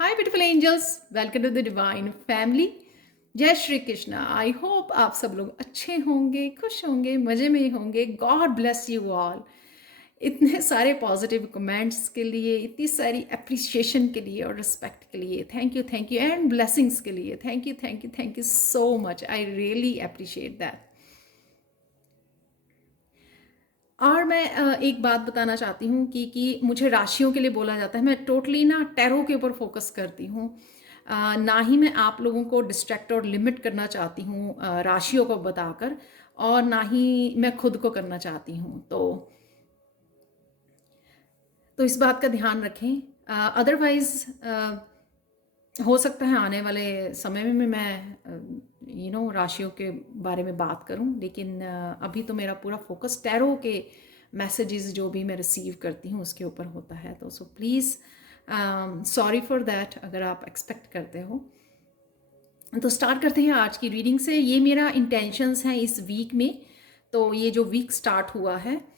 Hi beautiful angels, welcome to the divine family. जय Shri Krishna. I hope आप सब लोग अच्छे होंगे, खुश होंगे, मज़े में होंगे। God bless you all. इतने सारे पॉजिटिव कमेंट्स के लिए, इतनी सारी अप्रिसिएशन के लिए और रिस्पेक्ट के लिए थैंक यू एंड ब्लेसिंग्स के लिए thank you so much. I really appreciate that. और मैं एक बात बताना चाहती हूँ कि मुझे राशियों के लिए बोला जाता है, मैं टोटली ना टैरो के ऊपर फोकस करती हूँ। ना ही मैं आप लोगों को डिस्ट्रैक्ट और लिमिट करना चाहती हूँ राशियों को बताकर, और ना ही मैं खुद को करना चाहती हूँ। तो इस बात का ध्यान रखें। अदरवाइज़ हो सकता है आने वाले समय में मैं राशियों के बारे में बात करूं, लेकिन अभी तो मेरा पूरा फोकस टैरो के मैसेजेस जो भी मैं रिसीव करती हूँ उसके ऊपर होता है। तो so please sorry for that अगर आप एक्सपेक्ट करते हो। तो स्टार्ट करते हैं आज की रीडिंग से। ये मेरा इंटेंशंस हैं इस वीक में। तो ये जो वीक स्टार्ट हुआ है,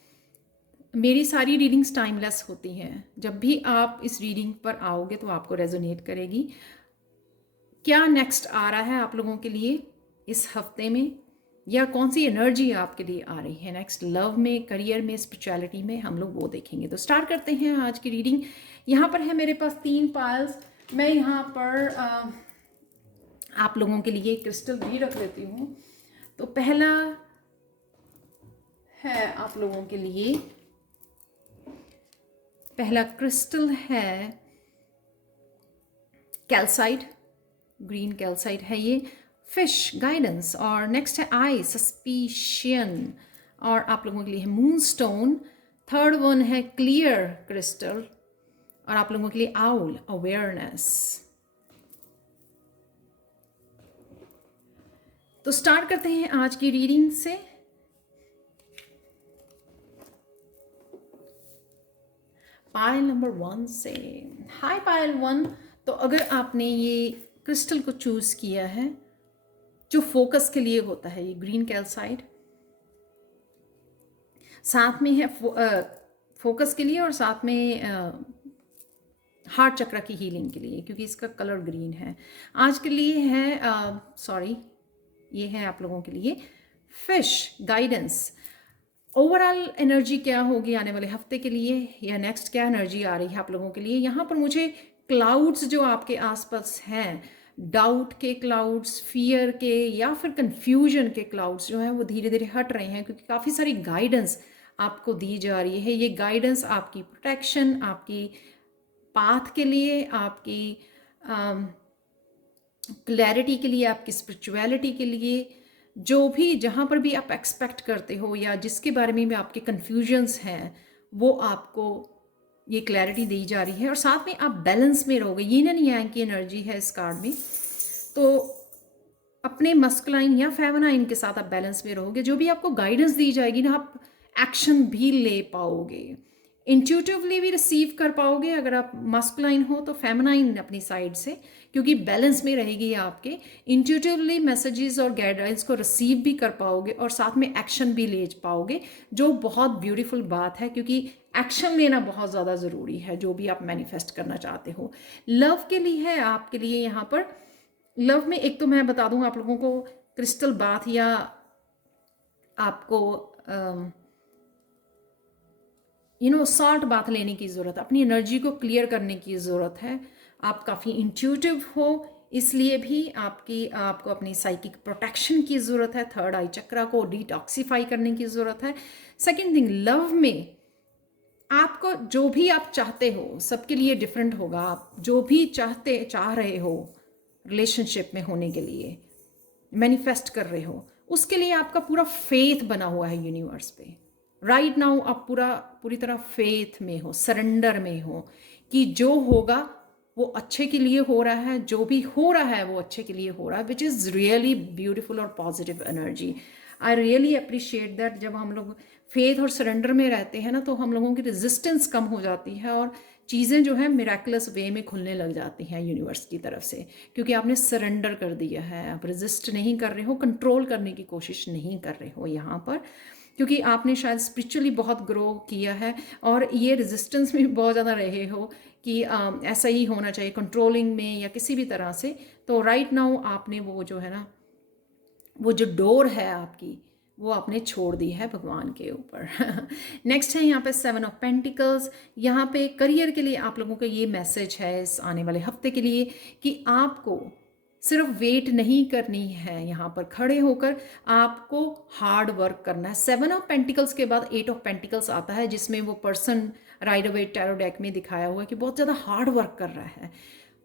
मेरी सारी रीडिंग्स टाइमलेस होती हैं। जब भी आप इस रीडिंग पर आओगे तो आपको रेजोनेट करेगी। क्या नेक्स्ट आ रहा है आप लोगों के लिए इस हफ्ते में, या कौन सी एनर्जी आपके लिए आ रही है नेक्स्ट, लव में, करियर में, स्पिरिचुअलिटी में, हम लोग वो देखेंगे। तो स्टार्ट करते हैं आज की रीडिंग। यहाँ पर है मेरे पास 3 पायल्स। मैं यहाँ पर आप लोगों के लिए क्रिस्टल भी रख लेती हूँ। तो पहला है आप लोगों के लिए, पहला क्रिस्टल है कैल्साइट, ग्रीन कैल्साइट है ये। फिश गाइडेंस, और नेक्स्ट है आई सस्पिशियन, और आप लोगों के लिए है मून स्टोन। थर्ड वन है क्लियर क्रिस्टल, और आप लोगों के लिए आउल अवेयरनेस। तो स्टार्ट करते हैं आज की रीडिंग से। पायल नंबर 1 से। हाय पायल 1। तो अगर आपने ये क्रिस्टल को चूज किया है, जो फोकस के लिए होता है, ये ग्रीन कैल्साइट साथ में है फोकस के लिए, और साथ में हार्ट चक्र की हीलिंग के लिए, क्योंकि इसका कलर ग्रीन है। आज के लिए है सॉरी, ये है आप लोगों के लिए फिश गाइडेंस। ओवरऑल एनर्जी क्या होगी आने वाले हफ्ते के लिए, या नेक्स्ट क्या एनर्जी आ रही है आप लोगों के लिए। यहाँ पर मुझे क्लाउड्स जो आपके आसपास हैं, डाउट के क्लाउड्स, फियर के, या फिर कंफ्यूजन के क्लाउड्स जो हैं वो धीरे धीरे हट रहे हैं, क्योंकि काफ़ी सारी गाइडेंस आपको दी जा रही है। ये गाइडेंस आपकी प्रोटेक्शन, आपकी पाथ के लिए, आपकी क्लैरिटी के लिए, आपकी स्पिरिचुअलिटी के लिए, जो भी जहाँ पर भी आप एक्सपेक्ट करते हो या जिसके बारे में भी आपके कन्फ्यूजन्स हैं, वो आपको ये क्लैरिटी दी जा रही है। और साथ में आप बैलेंस में रहोगे। यीन एंड यांग की एनर्जी है इस कार्ड में। तो अपने मस्कुलाइन या फेमिनाइन के साथ आप बैलेंस में रहोगे। जो भी आपको गाइडेंस दी जाएगी ना, आप एक्शन भी ले पाओगे, इंट्यूटिवली भी रिसीव कर पाओगे। अगर आप मस्कुलाइन हो तो फेमिनाइन अपनी साइड से, क्योंकि बैलेंस में रहेगी आपके, इंट्यूटिवली मैसेजेस और गाइडेंस को रिसीव भी कर पाओगे और साथ में एक्शन भी ले पाओगे, जो बहुत ब्यूटीफुल बात है, क्योंकि एक्शन लेना बहुत ज़्यादा ज़रूरी है जो भी आप मैनिफेस्ट करना चाहते हो। लव के लिए है आपके लिए यहाँ पर। लव में एक तो मैं बता दूं आप लोगों को, क्रिस्टल बाथ या आपको सॉल्ट बाथ लेने की ज़रूरत, अपनी एनर्जी को क्लियर करने की ज़रूरत है। आप काफ़ी इंट्यूटिव हो, इसलिए भी आपको अपनी साइकिक प्रोटेक्शन की ज़रूरत है। थर्ड आई चक्रा को डिटॉक्सीफाई करने की ज़रूरत है। सेकेंड थिंग, लव में आपको जो भी आप चाहते हो, सबके लिए डिफरेंट होगा। आप जो भी चाह रहे हो रिलेशनशिप में होने के लिए, मैनिफेस्ट कर रहे हो, उसके लिए आपका पूरा फेथ बना हुआ है यूनिवर्स पे। राइट नाउ आप पूरी तरह फेथ में हो, सरेंडर में हो, कि जो होगा वो अच्छे के लिए हो रहा है, जो भी हो रहा है वो अच्छे के लिए हो रहा है, विच इज़ रियली ब्यूटिफुल और positive energy. I really appreciate that. जब हम लोग फेथ और सरेंडर में रहते हैं ना, तो हम लोगों की रेजिस्टेंस कम हो जाती है और चीज़ें जो है मिराकुलस वे में खुलने लग जाती हैं यूनिवर्स की तरफ से, क्योंकि आपने सरेंडर कर दिया है। आप रेजिस्ट नहीं कर रहे हो, कंट्रोल करने की कोशिश नहीं कर रहे हो यहाँ पर। क्योंकि आपने शायद स्पिरिचुअली बहुत ग्रो किया है और ये रेजिस्टेंस में भी बहुत ज़्यादा रहे हो कि ऐसा ही होना चाहिए कंट्रोलिंग में या किसी भी तरह से। तो राइट नाउ आपने वो जो है ना, वो जो डोर है आपकी, वो आपने छोड़ दी है भगवान के ऊपर। नेक्स्ट है यहाँ पे 7 ऑफ पेंटिकल्स। यहाँ पे करियर के लिए आप लोगों का ये मैसेज है इस आने वाले हफ्ते के लिए कि आपको सिर्फ वेट नहीं करनी है, यहाँ पर खड़े होकर आपको हार्ड वर्क करना है। 7 ऑफ पेंटिकल्स के बाद 8 ऑफ पेंटिकल्स आता है, जिसमें वो person Rider Waite tarot deck में दिखाया हुआ है कि बहुत ज़्यादा हार्ड वर्क कर रहा है।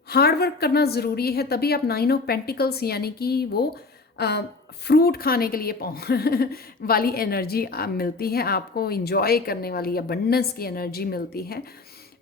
हार्ड वर्क करना ज़रूरी है, तभी आप 9 ऑफ पेंटिकल्स यानी कि वो फ्रूट खाने के लिए वाली एनर्जी मिलती है आपको, इंजॉय करने वाली अबंडेंस की एनर्जी मिलती है।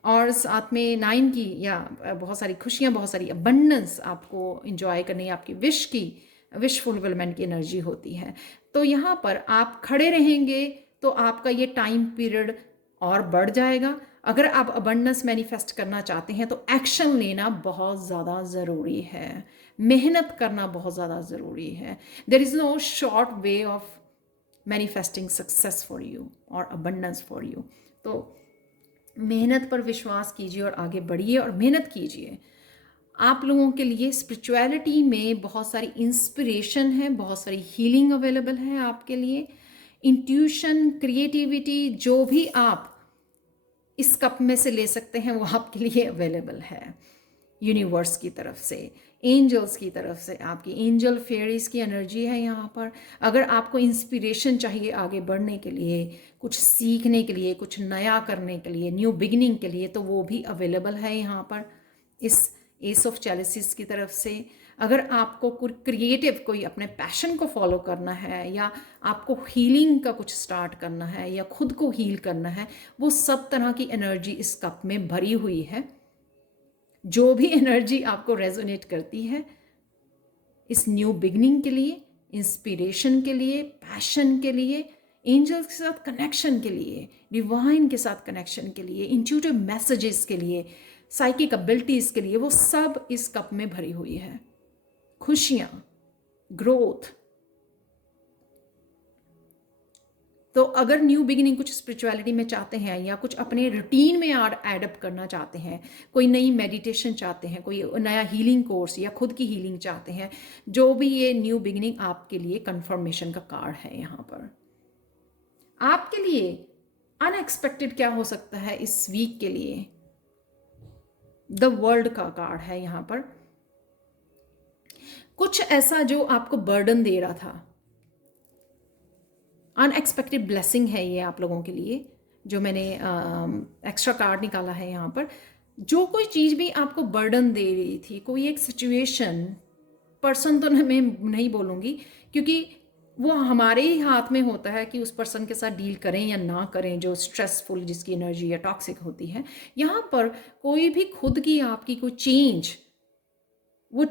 और साथ में 9 की या बहुत सारी खुशियाँ, बहुत सारी अबंडेंस आपको इंजॉय करनी, आपकी विश फुलफिलमेंट की एनर्जी होती है। तो यहाँ पर आप खड़े रहेंगे तो आपका ये टाइम पीरियड और बढ़ जाएगा। अगर आप अबंडेंस मैनिफेस्ट करना चाहते हैं तो एक्शन लेना बहुत ज़्यादा ज़रूरी है, मेहनत करना बहुत ज़्यादा ज़रूरी है। There is no short way of manifesting success for you और अबंडेंस फॉर यू। तो मेहनत पर विश्वास कीजिए और आगे बढ़िए और मेहनत कीजिए। आप लोगों के लिए स्पिरिचुअलिटी में बहुत सारी इंस्पिरेशन है, बहुत सारी हीलिंग अवेलेबल है आपके लिए। इंट्यूशन, क्रिएटिविटी, जो भी आप इस कप में से ले सकते हैं वो आपके लिए अवेलेबल है यूनिवर्स की तरफ से, एंजल्स की तरफ से। आपकी एंजल फेयरीज की एनर्जी है यहाँ पर। अगर आपको इंस्पिरेशन चाहिए आगे बढ़ने के लिए, कुछ सीखने के लिए, कुछ नया करने के लिए, न्यू बिगिनिंग के लिए, तो वो भी अवेलेबल है यहाँ पर इस एस ऑफ चैलिसिस की तरफ से। अगर आपको क्रिएटिव कोई अपने पैशन को फॉलो करना है या आपको हीलिंग का कुछ स्टार्ट करना है या खुद को हील करना है, वो सब तरह की एनर्जी इस कप में भरी हुई है। जो भी एनर्जी आपको रेजोनेट करती है इस न्यू बिगनिंग के लिए, इंस्पिरेशन के लिए, पैशन के लिए, एंजल्स के साथ कनेक्शन के लिए, डिवाइन के साथ कनेक्शन के लिए, इंट्यूटिव मैसेजेस के लिए, साइकिक एबिलिटीज के लिए, वो सब इस कप में भरी हुई है। खुशियाँ, ग्रोथ। तो अगर न्यू बिगिनिंग कुछ स्पिरिचुअलिटी में चाहते हैं या कुछ अपने रूटीन में एडप्ट करना चाहते हैं, कोई नई मेडिटेशन चाहते हैं, कोई नया हीलिंग कोर्स या खुद की हीलिंग चाहते हैं, जो भी, ये न्यू बिगिनिंग आपके लिए कंफर्मेशन का कार्ड है। यहाँ पर आपके लिए अनएक्सपेक्टेड क्या हो सकता है इस वीक के लिए, द वर्ल्ड का कार्ड है यहाँ पर। कुछ ऐसा जो आपको बर्डन दे रहा था, अनएक्सपेक्टेड ब्लेसिंग है ये आप लोगों के लिए, जो मैंने एक्स्ट्रा कार्ड निकाला है यहाँ पर। जो कोई चीज़ भी आपको बर्डन दे रही थी, कोई एक सिचुएशन, पर्सन तो मैं नहीं बोलूँगी क्योंकि वो हमारे ही हाथ में होता है कि उस पर्सन के साथ डील करें या ना करें, जो स्ट्रेसफुल, जिसकी एनर्जी या टॉक्सिक होती है। यहाँ पर कोई भी खुद की आपकी कोई चेंज, वो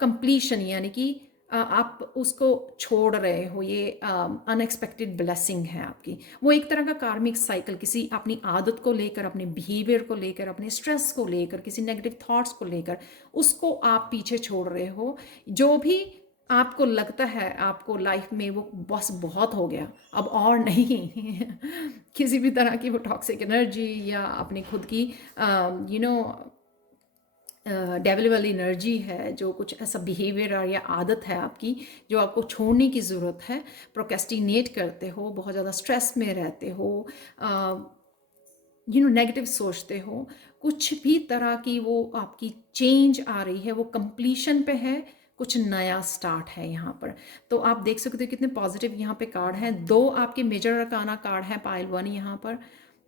कंप्लीशन यानी कि आप उसको छोड़ रहे हो, ये अनएक्सपेक्टेड ब्लेसिंग है आपकी। वो एक तरह का कार्मिक साइकिल, किसी अपनी आदत को लेकर, अपने बिहेवियर को लेकर, अपने स्ट्रेस को लेकर, किसी नेगेटिव थॉट्स को लेकर, उसको आप पीछे छोड़ रहे हो। जो भी आपको लगता है आपको लाइफ में वो बस बहुत हो गया, अब और नहीं किसी भी तरह की वो टॉक्सिक एनर्जी या अपनी खुद की डेवल वाली एनर्जी है, जो कुछ ऐसा बिहेवियर और या आदत है आपकी जो आपको छोड़ने की ज़रूरत है। प्रोक्रेस्टिनेट करते हो, बहुत ज़्यादा स्ट्रेस में रहते हो, नेगेटिव सोचते हो, कुछ भी तरह की वो आपकी चेंज आ रही है, वो कंप्लीशन पे है, कुछ नया स्टार्ट है यहाँ पर। तो आप देख सकते हो कितने पॉजिटिव यहाँ पे कार्ड हैं। 2 आपके मेजर अरकाना कार्ड हैं, पाइल 1 यहाँ पर,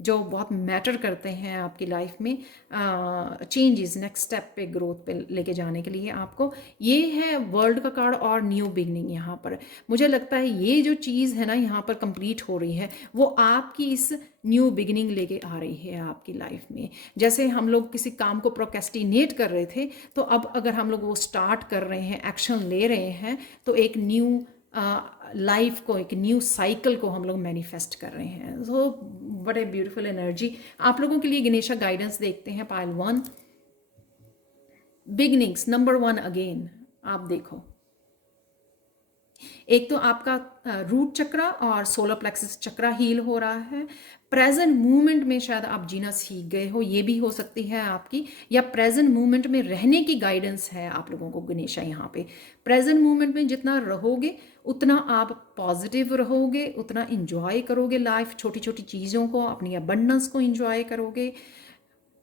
जो बहुत मैटर करते हैं आपकी लाइफ में, चेंजेस, नेक्स्ट स्टेप पे, ग्रोथ पे लेके जाने के लिए आपको। ये है वर्ल्ड का कार्ड और न्यू बिगनिंग। यहाँ पर मुझे लगता है ये जो चीज़ है ना यहाँ पर कंप्लीट हो रही है, वो आपकी इस न्यू बिगिनिंग लेके आ रही है आपकी लाइफ में। जैसे हम लोग किसी काम को प्रोक्रेस्टिनेट कर रहे थे, तो अब अगर हम लोग वो स्टार्ट कर रहे हैं, एक्शन ले रहे हैं, तो एक न्यू लाइफ को, एक न्यू साइकिल को हम लोग मैनिफेस्ट कर रहे हैं। सो बड़े ब्यूटीफुल एनर्जी आप लोगों के लिए। गणेशा गाइडेंस देखते हैं, पाइल 1, बिगनिंग्स, नंबर 1 अगेन। आप देखो, एक तो आपका रूट चक्रा और सोलर प्लेक्सस चक्रा हील हो रहा है। प्रेजेंट मूवमेंट में शायद आप जीना सीख गए हो, ये भी हो सकती है आपकी, या प्रेजेंट मूवमेंट में रहने की गाइडेंस है आप लोगों को गणेशा यहाँ पे। प्रेजेंट मूवमेंट में जितना रहोगे उतना आप पॉजिटिव रहोगे, उतना इंजॉय करोगे लाइफ, छोटी छोटी चीज़ों को, अपनी अबंडेंस को इंजॉय करोगे।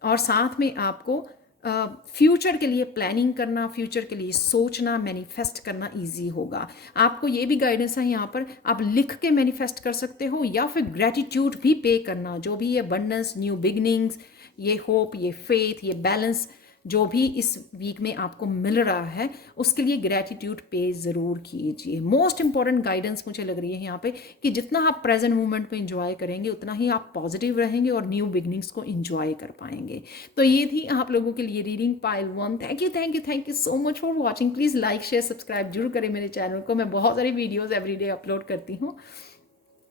और साथ में आपको फ्यूचर के लिए प्लानिंग करना, फ्यूचर के लिए सोचना, मैनिफेस्ट करना इजी होगा। आपको ये भी गाइडेंस है यहाँ पर, आप लिख के मैनिफेस्ट कर सकते हो या फिर ग्रेटिट्यूड भी पे करना, जो भी ये अबंडेंस, न्यू बिगनिंग्स, ये होप, ये फेथ, ये बैलेंस जो भी इस वीक में आपको मिल रहा है, उसके लिए ग्रेटिट्यूड पे ज़रूर कीजिए। मोस्ट इंपॉर्टेंट गाइडेंस मुझे लग रही है यहाँ पे कि जितना आप प्रेजेंट मोमेंट में इंजॉय करेंगे उतना ही आप पॉजिटिव रहेंगे और न्यू बिगनिंग्स को इंजॉय कर पाएंगे। तो ये थी आप लोगों के लिए reading pile 1। Thank you so much for watching. Please like share subscribe जरूर करें मेरे चैनल को, मैं बहुत सारी वीडियोज़ एवरीडे अपलोड करती हूँ।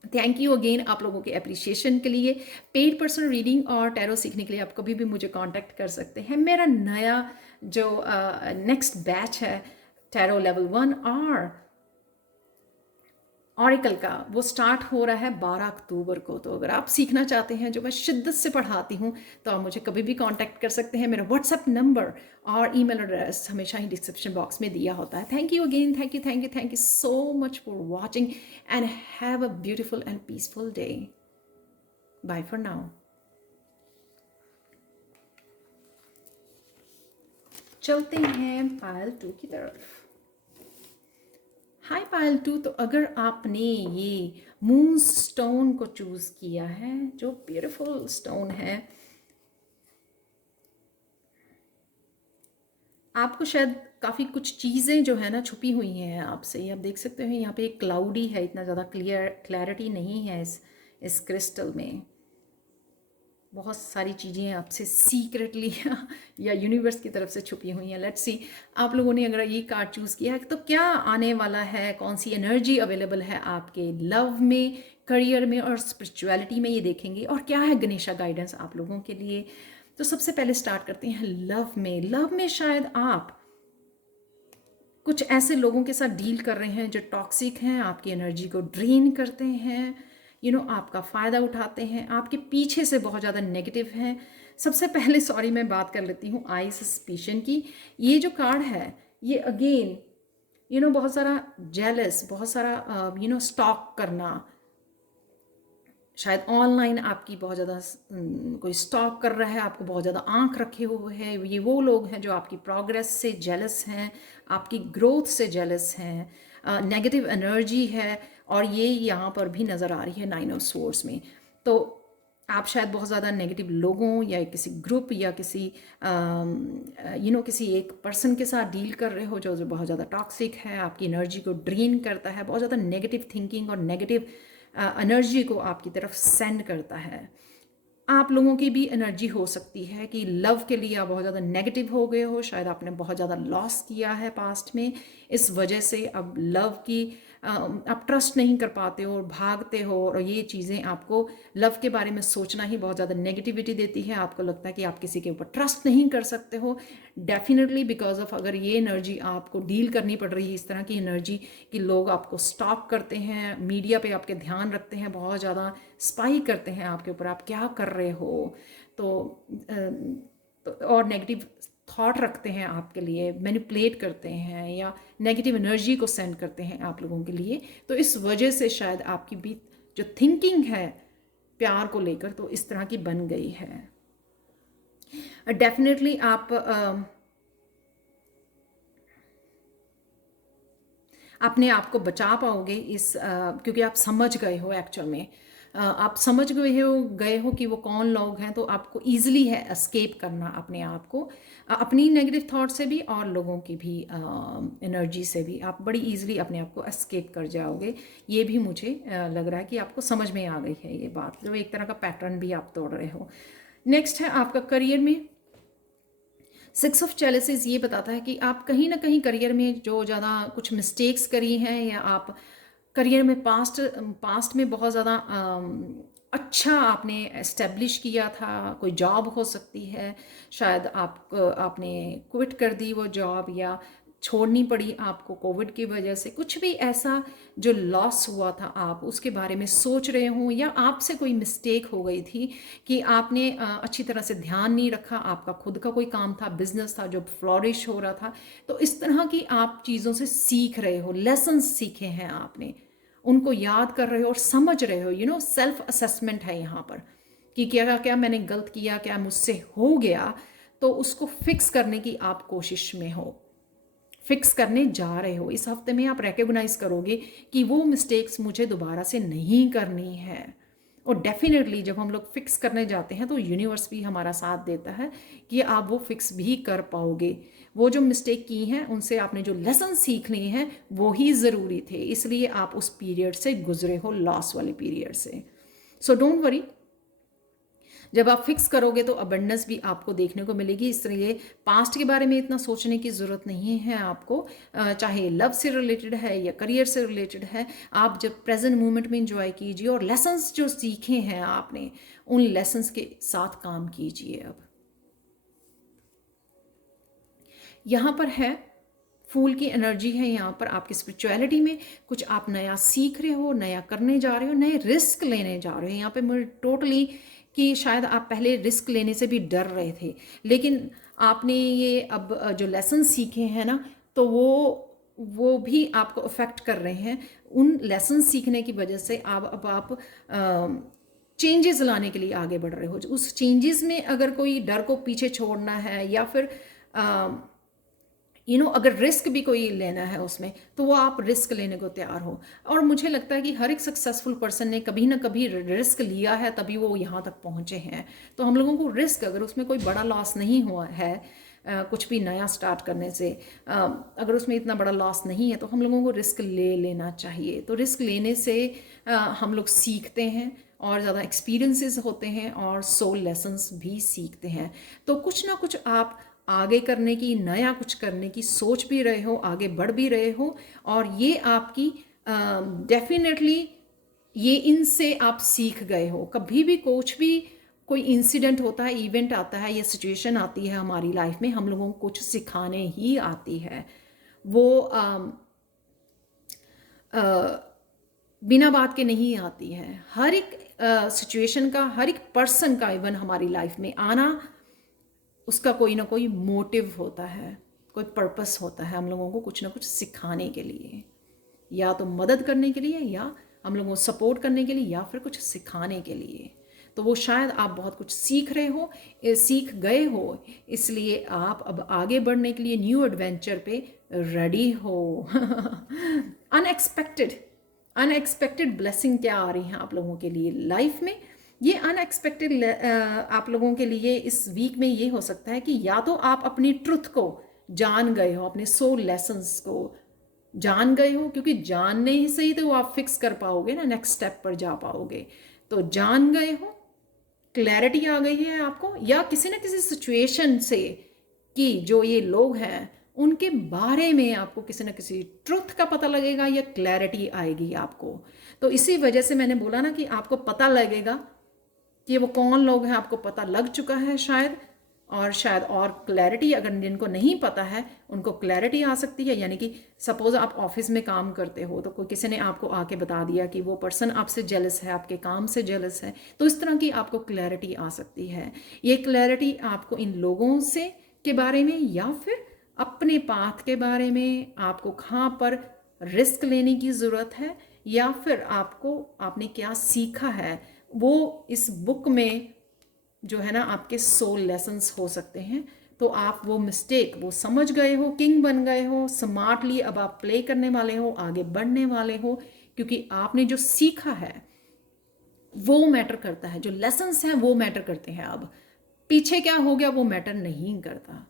थैंक यू अगेन आप लोगों के अप्रिसिएशन के लिए। पेड पर्सनल रीडिंग और टैरो सीखने के लिए आप कभी भी मुझे कांटेक्ट कर सकते हैं। मेरा नया जो नेक्स्ट बैच है टैरो लेवल 1 और ऑरिकल का, वो स्टार्ट हो रहा है 12 अक्टूबर को। तो अगर आप सीखना चाहते हैं, जो मैं शिद्दत से पढ़ाती हूँ, तो आप मुझे कभी भी कांटेक्ट कर सकते हैं। मेरा व्हाट्सएप नंबर और ईमेल एड्रेस हमेशा ही डिस्क्रिप्शन बॉक्स में दिया होता है। Thank you again, thank you so much for watching and have a beautiful and peaceful day. Bye for now. चलते हैं पायल 2 की तरफ। हाय पायल 2, तो अगर आपने ये मून स्टोन को चूज किया है, जो ब्यूटीफुल स्टोन है, आपको शायद काफ़ी कुछ चीज़ें जो है ना छुपी हुई हैं आपसे। ये आप देख सकते हो यहाँ पे एक क्लाउडी है, इतना ज़्यादा क्लैरिटी नहीं है इस क्रिस्टल में। बहुत सारी चीज़ें आपसे सीक्रेटली या यूनिवर्स की तरफ से छुपी हुई हैं। लेट्स सी आप लोगों ने अगर ये कार्ड चूज़ किया है तो क्या आने वाला है, कौन सी एनर्जी अवेलेबल है आपके लव में, करियर में और स्पिरिचुअलिटी में, ये देखेंगे। और क्या है गणेशा गाइडेंस आप लोगों के लिए। तो सबसे पहले स्टार्ट करते हैं लव में। लव में शायद आप कुछ ऐसे लोगों के साथ डील कर रहे हैं जो टॉक्सिक हैं, आपकी एनर्जी को ड्रेन करते हैं, आपका फ़ायदा उठाते हैं, आपके पीछे से बहुत ज़्यादा नेगेटिव हैं। सबसे पहले सॉरी मैं बात कर लेती हूँ आई सस्पिशन की। ये जो कार्ड है, ये अगेन बहुत सारा जेलस, बहुत सारा स्टॉक करना, शायद ऑनलाइन आपकी बहुत ज़्यादा कोई स्टॉक कर रहा है, आपको बहुत ज़्यादा आंख रखे हुए हैं। ये वो लोग हैं जो आपकी प्रोग्रेस से जेलस हैं, आपकी ग्रोथ से जेलस हैं, नेगेटिव एनर्जी है। और ये यहाँ पर भी नज़र आ रही है 9 ऑफ सोर्स में। तो आप शायद बहुत ज़्यादा नेगेटिव लोगों या किसी ग्रुप या किसी किसी एक पर्सन के साथ डील कर रहे हो जो बहुत ज़्यादा टॉक्सिक है, आपकी एनर्जी को ड्रेन करता है, बहुत ज़्यादा नेगेटिव थिंकिंग और नेगेटिव एनर्जी को आपकी तरफ सेंड करता है। आप लोगों की भी एनर्जी हो सकती है कि लव के लिए आप बहुत ज़्यादा नेगेटिव हो गए हो, शायद आपने बहुत ज़्यादा लॉस किया है पास्ट में, इस वजह से अब लव की आप ट्रस्ट नहीं कर पाते हो और भागते हो। और ये चीज़ें आपको लव के बारे में सोचना ही बहुत ज़्यादा नेगेटिविटी देती है। आपको लगता है कि आप किसी के ऊपर ट्रस्ट नहीं कर सकते हो। डेफिनेटली बिकॉज ऑफ अगर ये एनर्जी आपको डील करनी पड़ रही है, इस तरह की एनर्जी कि लोग आपको स्टॉक करते हैं, मीडिया पे आपके ध्यान रखते हैं, बहुत ज़्यादा स्पाई करते हैं आपके ऊपर, आप क्या कर रहे हो, तो और नेगेटिव थॉट रखते हैं आपके लिए, मैनिपुलेट करते हैं या नेगेटिव एनर्जी को सेंड करते हैं आप लोगों के लिए। तो इस वजह से शायद आपकी भी जो थिंकिंग है प्यार को लेकर, तो इस तरह की बन गई है। डेफिनेटली आप अपने आप को बचा पाओगे क्योंकि आप समझ गए हो एक्चुअल में, आप समझ गए हो कि वो कौन लोग हैं। तो आपको ईजिली है एस्केप करना अपने आप को, अपनी नेगेटिव थॉट से भी और लोगों की भी एनर्जी से भी आप बड़ी ईजिली अपने आप को एस्केप कर जाओगे। ये भी मुझे लग रहा है कि आपको समझ में आ गई है ये बात, जो एक तरह का पैटर्न भी आप तोड़ रहे हो। नेक्स्ट है आपका करियर में। 6 ऑफ चैलेंजेस ये बताता है कि आप कहीं ना कहीं करियर में जो ज़्यादा कुछ मिस्टेक्स करी हैं, या आप करियर में पास्ट में बहुत ज़्यादा अच्छा आपने एस्टेब्लिश किया था, कोई जॉब हो सकती है, शायद आपने क्विट कर दी वो जॉब, या छोड़नी पड़ी आपको कोविड की वजह से, कुछ भी ऐसा जो लॉस हुआ था आप उसके बारे में सोच रहे हो, या आपसे कोई मिस्टेक हो गई थी कि आपने अच्छी तरह से ध्यान नहीं रखा, आपका खुद का कोई काम था, बिजनेस था जो फ्लॉरिश हो रहा था, तो इस तरह की आप चीज़ों से सीख रहे हो, लेसन सीखे हैं आपने, उनको याद कर रहे हो और समझ रहे हो। सेल्फ असेसमेंट है यहाँ पर कि क्या क्या मैंने गलत किया, क्या मुझसे हो गया, तो उसको फिक्स करने की आप कोशिश में हो, फिक्स करने जा रहे हो। इस हफ्ते में आप रिकग्नाइज करोगे कि वो मिस्टेक्स मुझे दोबारा से नहीं करनी है। और डेफिनेटली जब हम लोग फिक्स करने जाते हैं तो यूनिवर्स भी हमारा साथ देता है कि आप वो फिक्स भी कर पाओगे। वो जो मिस्टेक की हैं उनसे आपने जो लेसन सीख लिए हैं वो ही ज़रूरी थे, इसलिए आप उस पीरियड से गुजरे हो, लॉस वाले पीरियड से। सो डोंट वरी, जब आप फिक्स करोगे तो अबंडेंस भी आपको देखने को मिलेगी। इसलिए पास्ट के बारे में इतना सोचने की ज़रूरत नहीं है आपको, चाहे लव से रिलेटेड है या करियर से रिलेटेड है। आप जब प्रेजेंट मोमेंट में इंजॉय कीजिए और लेसन्स जो सीखे हैं आपने उन लेसन्स के साथ काम कीजिए। अब यहाँ पर है फूल की एनर्जी है, यहाँ पर आपकी स्पिरिचुअलिटी में कुछ आप नया सीख रहे हो, नया करने जा रहे हो, नए रिस्क लेने जा रहे हो। यहाँ पे मुझे टोटली कि शायद आप पहले रिस्क लेने से भी डर रहे थे, लेकिन आपने ये अब जो लेसन सीखे हैं ना, तो वो भी आपको अफेक्ट कर रहे हैं। उन लेसन सीखने की वजह से अब आप चेंजेस लाने के लिए आगे बढ़ रहे हो। उस चेंजेस में अगर कोई डर को पीछे छोड़ना है या फिर अगर रिस्क भी कोई लेना है उसमें, तो वो आप रिस्क लेने को तैयार हो। और मुझे लगता है कि हर एक सक्सेसफुल पर्सन ने कभी ना कभी रिस्क लिया है, तभी वो यहाँ तक पहुँचे हैं। तो हम लोगों को रिस्क, अगर उसमें कोई बड़ा लॉस नहीं हुआ है, कुछ भी नया स्टार्ट करने से अगर उसमें इतना बड़ा लॉस नहीं है, तो हम लोगों को रिस्क ले लेना चाहिए। तो रिस्क लेने से हम लोग सीखते हैं और ज़्यादा एक्सपीरियंसेस होते हैं और सोल लेसन्स भी सीखते हैं। तो कुछ ना कुछ आप आगे करने की, नया कुछ करने की सोच भी रहे हो, आगे बढ़ भी रहे हो, और ये आपकी डेफिनेटली ये इनसे आप सीख गए हो। कभी भी कुछ भी कोई इंसिडेंट होता है, इवेंट आता है या सिचुएशन आती है हमारी लाइफ में, हम लोगों को कुछ सिखाने ही आती है। वो बिना बात के नहीं आती है। हर एक सिचुएशन का, हर एक पर्सन का इवन हमारी लाइफ में आना, उसका कोई ना कोई मोटिव होता है, कोई पर्पस होता है हम लोगों को कुछ ना कुछ सिखाने के लिए, या तो मदद करने के लिए, या हम लोगों को सपोर्ट करने के लिए, या फिर कुछ सिखाने के लिए। तो वो शायद आप बहुत कुछ सीख रहे हो, सीख गए हो, इसलिए आप अब आगे बढ़ने के लिए न्यू एडवेंचर पे रेडी हो। अनएक्सपेक्टेड ब्लेसिंग क्या आ रही हैं आप लोगों के लिए लाइफ में? ये अनएक्सपेक्टेड आप लोगों के लिए इस वीक में ये हो सकता है कि या तो आप अपनी ट्रुथ को जान गए हो, अपने सोल लेसन्स को जान गए हो, क्योंकि जानने ही से ही तो आप फिक्स कर पाओगे ना, नेक्स्ट स्टेप पर जा पाओगे। तो जान गए हो, क्लैरिटी आ गई है आपको, या किसी न किसी सिचुएशन से कि जो ये लोग हैं उनके बारे में आपको किसी न किसी ट्रुथ का पता लगेगा या क्लैरिटी आएगी आपको। तो इसी वजह से मैंने बोला ना कि आपको पता लगेगा कि वो कौन लोग हैं, आपको पता लग चुका है शायद, और शायद और क्लैरिटी, अगर जिनको नहीं पता है उनको क्लैरिटी आ सकती है। यानी कि सपोज आप ऑफिस में काम करते हो, तो कोई किसी ने आपको आके बता दिया कि वो पर्सन आपसे जेलस है, आपके काम से जेलस है, तो इस तरह की आपको क्लैरिटी आ सकती है। ये क्लैरिटी आपको इन लोगों से के बारे में, या फिर अपने पाथ के बारे में, आपको कहाँ पर रिस्क लेने की ज़रूरत है, या फिर आपने क्या सीखा है, वो इस बुक में जो है ना आपके सोल लेसन्स हो सकते हैं। तो आप वो मिस्टेक वो समझ गए हो, किंग बन गए हो, स्मार्टली अब आप प्ले करने वाले हो, आगे बढ़ने वाले हो, क्योंकि आपने जो सीखा है वो मैटर करता है, जो लेसन्स हैं वो मैटर करते हैं। अब पीछे क्या हो गया वो मैटर नहीं करता,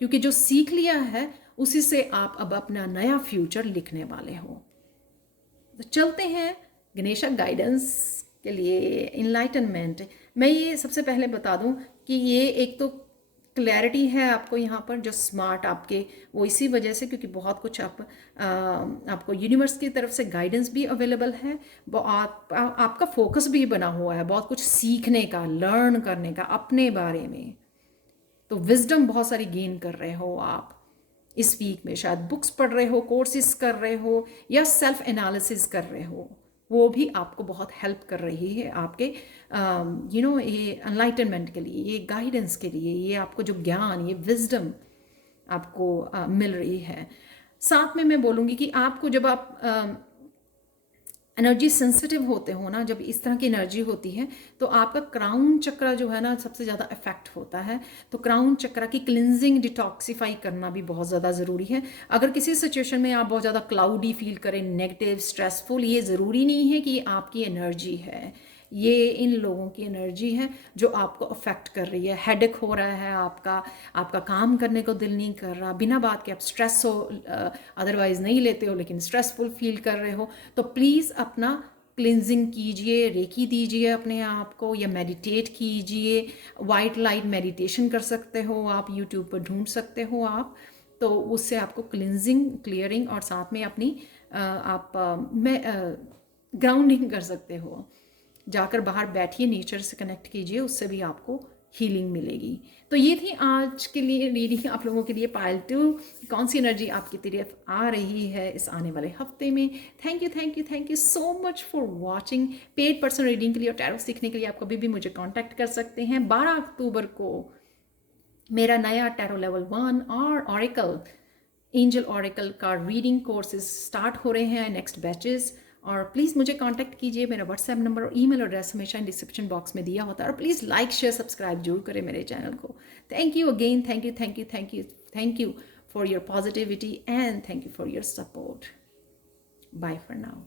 क्योंकि जो सीख लिया है उसी से आप अब अपना नया फ्यूचर लिखने वाले हो। तो चलते हैं गणेशा गाइडेंस के लिए, इनलाइटनमेंट। मैं ये सबसे पहले बता दूं कि ये एक तो क्लैरिटी है आपको यहाँ पर, जो स्मार्ट आपके, वो इसी वजह से क्योंकि बहुत कुछ आपको यूनिवर्स की तरफ से गाइडेंस भी अवेलेबल है, आपका फोकस भी बना हुआ है बहुत कुछ सीखने का, लर्न करने का अपने बारे में। तो विजडम बहुत सारी गेन कर रहे हो आप, इस वीक में शायद बुक्स पढ़ रहे हो, कोर्सेज कर रहे हो या सेल्फ एनालिसिस कर रहे हो, वो भी आपको बहुत हेल्प कर रही है आपके ये एनलाइटनमेंट के लिए, ये गाइडेंस के लिए, ये आपको जो ज्ञान, ये विजडम आपको मिल रही है। साथ में मैं बोलूँगी कि आपको जब आप एनर्जी सेंसिटिव होते हो ना, जब इस तरह की एनर्जी होती है तो आपका क्राउन चक्र जो है ना सबसे ज़्यादा इफेक्ट होता है। तो क्राउन चक्र की क्लिनजिंग, डिटॉक्सिफाई करना भी बहुत ज़्यादा ज़रूरी है। अगर किसी सिचुएशन में आप बहुत ज़्यादा क्लाउडी फील करें, नेगेटिव, स्ट्रेसफुल, ये ज़रूरी नहीं है कि ये आपकी एनर्जी है, ये इन लोगों की एनर्जी है जो आपको अफेक्ट कर रही है। हेडेक हो रहा है आपका, आपका काम करने को दिल नहीं कर रहा, बिना बात के आप स्ट्रेस हो, अदरवाइज नहीं लेते हो लेकिन स्ट्रेसफुल फील कर रहे हो, तो प्लीज़ अपना क्लिनजिंग कीजिए, रेकी दीजिए अपने आप को, या मेडिटेट कीजिए। वाइट लाइट मेडिटेशन कर सकते हो आप, यूट्यूब पर ढूंढ सकते हो आप, तो उससे आपको क्लिनजिंग, क्लियरिंग और साथ में अपनी आप ग्राउंडिंग कर सकते हो। जाकर बाहर बैठिए, नेचर से कनेक्ट कीजिए, उससे भी आपको हीलिंग मिलेगी। तो ये थी आज के लिए रीडिंग आप लोगों के लिए। पाइल 2, कौन सी एनर्जी आपकी तरफ आ रही है इस आने वाले हफ्ते में। Thank you thank you thank you so much for watching. Paid personal reading के लिए और टैरो सीखने के लिए आप कभी भी मुझे कांटेक्ट कर सकते हैं। 12 अक्टूबर को मेरा नया टैरो लेवल 1 और ऑरिकल, एंजल ऑरिकल का रीडिंग कोर्सेज स्टार्ट हो रहे हैं, नेक्स्ट बैचेस। और प्लीज़ मुझे कांटेक्ट कीजिए, मेरा व्हाट्सएप नंबर और ईमेल एड्रेस हमेशा डिस्क्रिप्शन बॉक्स में दिया होता है। और प्लीज़ लाइक, शेयर, सब्सक्राइब जरूर करें मेरे चैनल को। Thank you again, thank you thank you thank you thank you for your positivity and thank you for your support. Bye for now.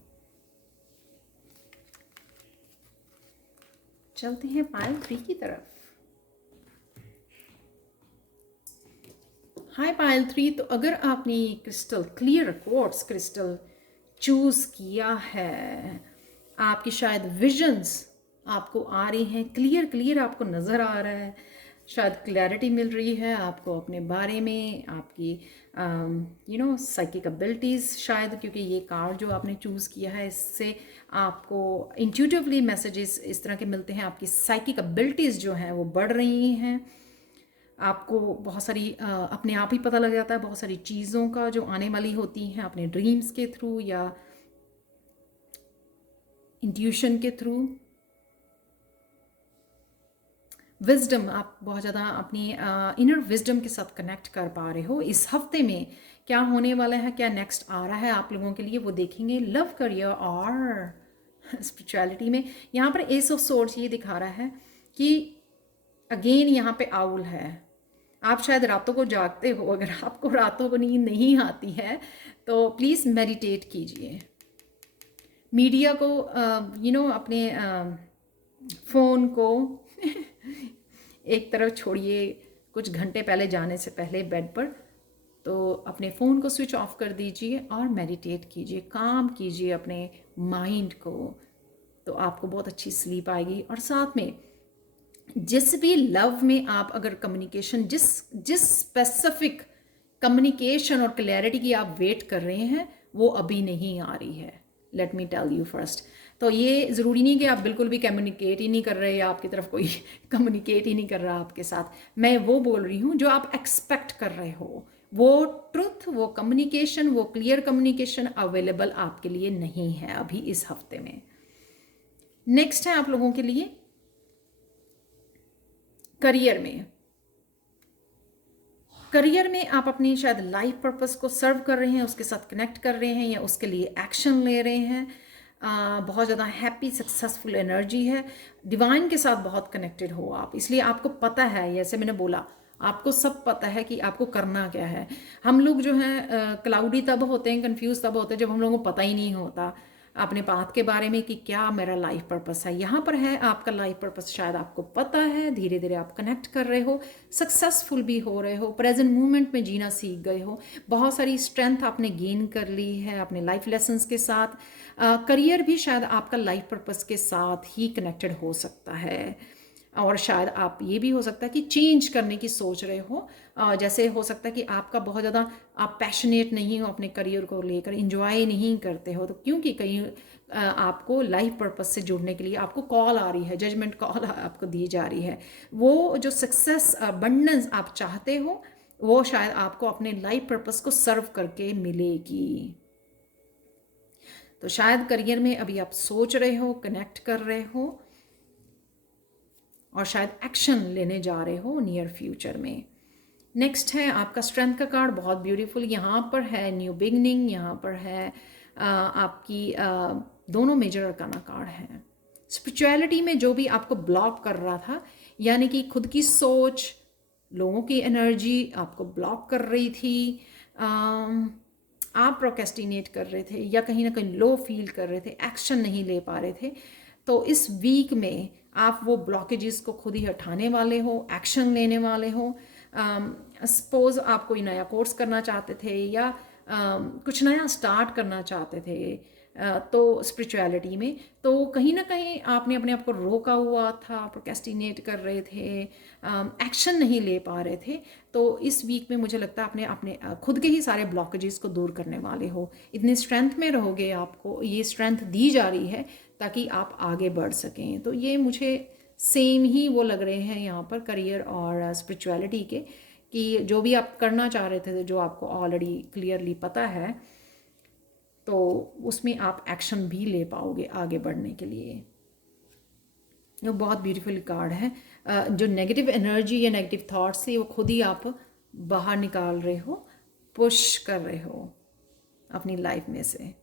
चलते हैं पायल 3 की तरफ। हाय पायल 3, तो अगर आपने crystal, clear quartz crystal choose किया है, आपकी शायद विजन्स आपको आ रही हैं, क्लियर क्लियर आपको नज़र आ रहा है, शायद क्लैरिटी मिल रही है आपको अपने बारे में, आपकी साइकिक एबिलिटीज़ शायद, क्योंकि ये कार्ड जो आपने चूज़ किया है इससे आपको इंट्यूटिवली मैसेजेस इस तरह के मिलते हैं। आपकी साइकिक एबिलिटीज़ जो हैं वो बढ़ रही हैं, आपको बहुत सारी अपने आप ही पता लग जाता है बहुत सारी चीज़ों का जो आने वाली होती हैं अपने ड्रीम्स के थ्रू या इंट्यूशन के थ्रू। विजडम, आप बहुत ज़्यादा अपनी इनर विजडम के साथ कनेक्ट कर पा रहे हो। इस हफ्ते में क्या होने वाला है, क्या नेक्स्ट आ रहा है आप लोगों के लिए, वो देखेंगे। लव, करियर और स्पिरिचुअलिटी में यहाँ पर एस ऑफ सोर्ड्स ये दिखा रहा है कि अगेन यहाँ पे आउल है। आप शायद रातों को जागते हो, अगर आपको रातों को नींद नहीं आती है तो प्लीज़ मेडिटेट कीजिए। मीडिया को अपने फ़ोन को एक तरफ छोड़िए, कुछ घंटे पहले जाने से पहले बेड पर, तो अपने फ़ोन को स्विच ऑफ कर दीजिए और मेडिटेट कीजिए, काम कीजिए अपने माइंड को, तो आपको बहुत अच्छी स्लीप आएगी। और साथ में जिस भी लव में आप अगर कम्युनिकेशन, जिस स्पेसिफिक कम्युनिकेशन और क्लैरिटी की आप वेट कर रहे हैं वो अभी नहीं आ रही है, let me tell you first. तो ये ज़रूरी नहीं कि आप बिल्कुल भी कम्युनिकेट ही नहीं कर रहे या आपकी तरफ कोई कम्युनिकेट ही नहीं कर रहा आपके साथ। मैं वो बोल रही हूँ जो आप एक्सपेक्ट कर रहे हो, वो ट्रुथ, वो कम्युनिकेशन, वो क्लियर कम्युनिकेशन अवेलेबल आपके लिए नहीं है अभी इस हफ्ते में। नेक्स्ट है आप लोगों के लिए करियर में। करियर में आप अपनी शायद लाइफ पर्पस को सर्व कर रहे हैं, उसके साथ कनेक्ट कर रहे हैं या उसके लिए एक्शन ले रहे हैं। बहुत ज़्यादा हैप्पी सक्सेसफुल एनर्जी है, डिवाइन के साथ बहुत कनेक्टेड हो आप, इसलिए आपको पता है, जैसे मैंने बोला आपको सब पता है कि आपको करना क्या है। हम लोग जो हैं क्लाउडी तब होते हैं, कंफ्यूज तब होते हैं जब हम लोगों को पता ही नहीं होता अपने पाथ के बारे में कि क्या मेरा लाइफ पर्पस है। यहाँ पर है आपका लाइफ पर्पस, शायद आपको पता है, धीरे धीरे आप कनेक्ट कर रहे हो, सक्सेसफुल भी हो रहे हो, प्रेजेंट मोमेंट में जीना सीख गए हो, बहुत सारी स्ट्रेंथ आपने गेन कर ली है अपने लाइफ लेसन्स के साथ। करियर भी शायद आपका लाइफ पर्पस के साथ ही कनेक्टेड हो सकता है, और शायद आप ये भी हो सकता है कि चेंज करने की सोच रहे हो। जैसे हो सकता है कि आपका बहुत ज़्यादा आप पैशनेट नहीं हो अपने करियर को लेकर, इंजॉय नहीं करते हो, तो क्योंकि कहीं आपको लाइफ पर्पस से जुड़ने के लिए आपको कॉल आ रही है, जजमेंट कॉल आपको दी जा रही है। वो जो सक्सेस अबंडेंस आप चाहते हो वो शायद आपको अपने लाइफ पर्पस को सर्व करके मिलेगी। तो शायद करियर में अभी आप सोच रहे हो, कनेक्ट कर रहे हो और शायद एक्शन लेने जा रहे हो नियर फ्यूचर में। नेक्स्ट है आपका स्ट्रेंथ का कार्ड, बहुत ब्यूटीफुल। यहाँ पर है न्यू बिगनिंग, यहाँ पर है आपकी दोनों मेजर अरकाना कार्ड हैं। स्पिरिचुअलिटी में जो भी आपको ब्लॉक कर रहा था, यानी कि खुद की सोच, लोगों की एनर्जी आपको ब्लॉक कर रही थी, आप प्रोकेस्टिनेट कर रहे थे या कहीं ना कहीं लो फील कर रहे थे, एक्शन नहीं ले पा रहे थे, तो इस वीक में आप वो ब्लॉकेजेस को खुद ही हटाने वाले हो, एक्शन लेने वाले हो। सपोज आप कोई नया कोर्स करना चाहते थे या कुछ नया स्टार्ट करना चाहते थे, तो स्पिरिचुअलिटी में तो कहीं ना कहीं आपने अपने आप को रोका हुआ था, प्रोकेस्टिनेट कर रहे थे, एक्शन नहीं ले पा रहे थे। तो इस वीक में मुझे लगता है आपने अपने खुद के ही सारे ब्लॉकेजेस को दूर करने वाले हो। इतनी स्ट्रेंथ में रहोगे, आपको ये स्ट्रेंथ दी जा रही है ताकि आप आगे बढ़ सकें। तो ये मुझे सेम ही वो लग रहे हैं यहाँ पर करियर और स्पिरिचुअलिटी के, कि जो भी आप करना चाह रहे थे, जो आपको ऑलरेडी क्लियरली पता है, तो उसमें आप एक्शन भी ले पाओगे आगे बढ़ने के लिए। ये बहुत ब्यूटीफुल कार्ड है। जो नेगेटिव एनर्जी या नेगेटिव थॉट्स थी वो खुद ही आप बाहर निकाल रहे हो, पुश कर रहे हो अपनी लाइफ में से।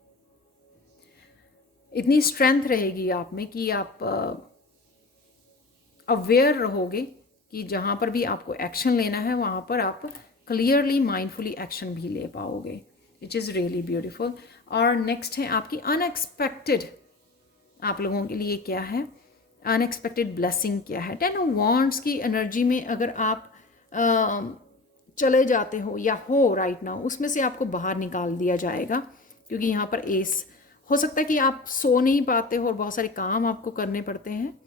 इतनी स्ट्रेंथ रहेगी आप में कि आप अवेयर रहोगे कि जहाँ पर भी आपको एक्शन लेना है वहाँ पर आप क्लियरली माइंडफुली एक्शन भी ले पाओगे, विच इज़ रियली ब्यूटीफुल। और नेक्स्ट है आपकी अनएक्सपेक्टेड, आप लोगों के लिए क्या है अनएक्सपेक्टेड ब्लेसिंग क्या है। 10 ऑफ वॉन्ड्स की एनर्जी में अगर आप चले जाते हो या हो राइट नाउ, उसमें से आपको बाहर निकाल दिया जाएगा, क्योंकि यहाँ पर एस हो सकता है कि आप सो नहीं पाते हो और बहुत सारे काम आपको करने पड़ते हैं,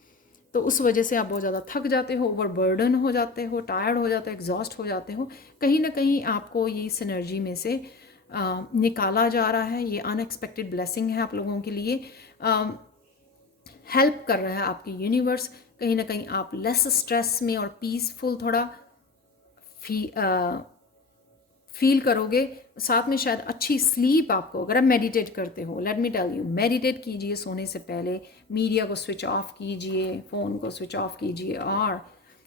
तो उस वजह से आप बहुत ज़्यादा थक जाते हो, ओवरबर्डन हो जाते हो, टायर्ड हो जाते हो, एग्जॉस्ट हो जाते हो। कहीं ना कहीं आपको ये इस एनर्जी में से निकाला जा रहा है। ये अनएक्सपेक्टेड ब्लेसिंग है आप लोगों के लिए, हेल्प कर रहा है आपकी यूनिवर्स। कहीं ना कहीं आप लेस स्ट्रेस में और पीसफुल थोड़ा फील करोगे। साथ में शायद अच्छी स्लीप आपको, अगर आप मेडिटेट करते हो, let me tell you, meditate कीजिए सोने से पहले, मीडिया को स्विच ऑफ कीजिए, फ़ोन को स्विच ऑफ कीजिए और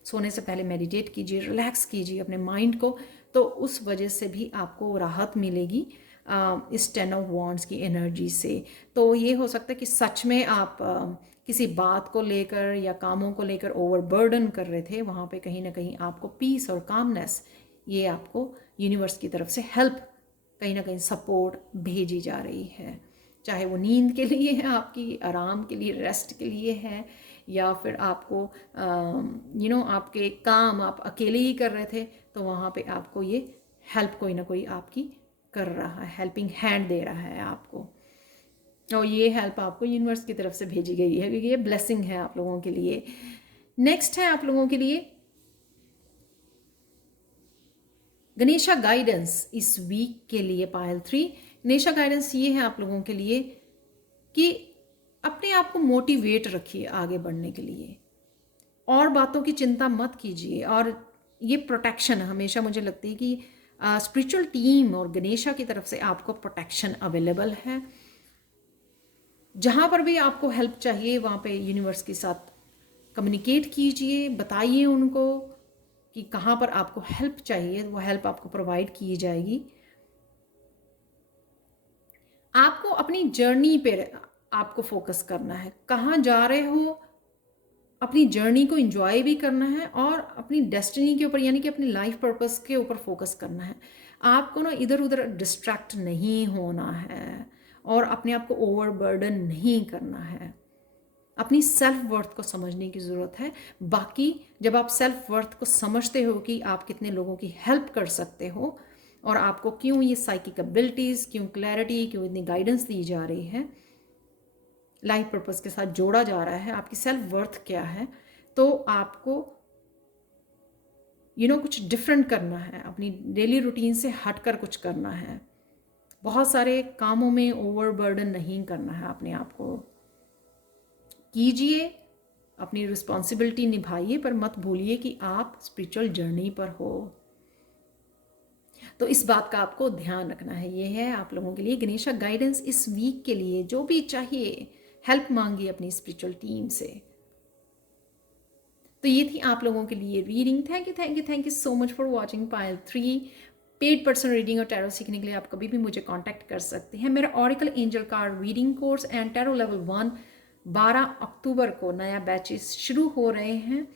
सोने से पहले मेडिटेट कीजिए, रिलैक्स कीजिए अपने माइंड को। तो उस वजह से भी आपको राहत मिलेगी इस 10 ऑफ वॉन्ड्स की एनर्जी से। तो ये हो सकता है कि सच में आप किसी बात को लेकर या कामों को लेकर ओवरबर्डन कर रहे थे, वहाँ पे कहीं ना कहीं आपको पीस और कामनेस, ये आपको यूनिवर्स की तरफ से हेल्प, कहीं ना कहीं सपोर्ट भेजी जा रही है। चाहे वो नींद के लिए है, आपकी आराम के लिए, रेस्ट के लिए है, या फिर आपको आपके काम आप अकेले ही कर रहे थे, तो वहाँ पे आपको ये हेल्प कोई ना कोई आपकी कर रहा है, हेल्पिंग हैंड दे रहा है आपको। और ये हेल्प आपको यूनिवर्स की तरफ से भेजी गई है, क्योंकि ये ब्लेसिंग है आप लोगों के लिए। नेक्स्ट है आप लोगों के लिए गणेशा गाइडेंस इस वीक के लिए, पायल 3। गणेशा गाइडेंस ये है आप लोगों के लिए कि अपने आप को मोटिवेट रखिए आगे बढ़ने के लिए, और बातों की चिंता मत कीजिए। और ये प्रोटेक्शन हमेशा, मुझे लगती है कि स्पिरिचुअल टीम और गणेशा की तरफ से आपको प्रोटेक्शन अवेलेबल है। जहाँ पर भी आपको हेल्प चाहिए वहाँ पे यूनिवर्स के साथ कम्युनिकेट कीजिए, बताइए उनको कि कहाँ पर आपको हेल्प चाहिए, वो हेल्प आपको प्रोवाइड की जाएगी। आपको अपनी जर्नी पे आपको फोकस करना है, कहाँ जा रहे हो, अपनी जर्नी को एंजॉय भी करना है और अपनी डेस्टिनी के ऊपर, यानी कि अपनी लाइफ पर्पस के ऊपर फोकस करना है। आपको ना इधर उधर डिस्ट्रैक्ट नहीं होना है और अपने आप को ओवरबर्डन नहीं करना है। अपनी सेल्फ वर्थ को समझने की ज़रूरत है। बाकी जब आप सेल्फ वर्थ को समझते हो कि आप कितने लोगों की हेल्प कर सकते हो और आपको क्यों ये साइकिक एबिलिटीज़, क्यों क्लैरिटी, क्यों इतनी गाइडेंस दी जा रही है, लाइफ पर्पस के साथ जोड़ा जा रहा है, आपकी सेल्फ वर्थ क्या है, तो आपको कुछ डिफरेंट करना है, अपनी डेली रूटीन से हटकर कुछ करना है। बहुत सारे कामों में ओवरबर्डन नहीं करना है अपने आप को। कीजिए, अपनी रिस्पॉन्सिबिलिटी निभाइए, पर मत भूलिए कि आप स्पिरिचुअल जर्नी पर हो। तो इस बात का आपको ध्यान रखना है। ये है आप लोगों के लिए गणेशा गाइडेंस इस वीक के लिए। जो भी चाहिए हेल्प मांगिए अपनी स्पिरिचुअल टीम से। तो ये थी आप लोगों के लिए reading. Thank you thank you thank you so much for watching Payal 3। Paid person reading और टैरो सीखने के लिए आप कभी भी मुझे कांटेक्ट कर सकते हैं। मेरा oracle angel card reading course and tarot level 1 12 अक्टूबर को नया बैचेस शुरू हो रहे हैं।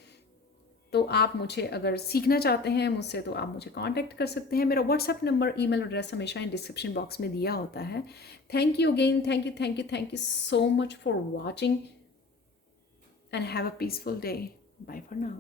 तो आप मुझे अगर सीखना चाहते हैं मुझसे तो आप मुझे कांटेक्ट कर सकते हैं। मेरा व्हाट्सएप नंबर ईमेल एड्रेस हमेशा इन डिस्क्रिप्शन बॉक्स में दिया होता है। Thank you again, thank you thank you thank you so much for watching and have a peaceful day. Bye for now.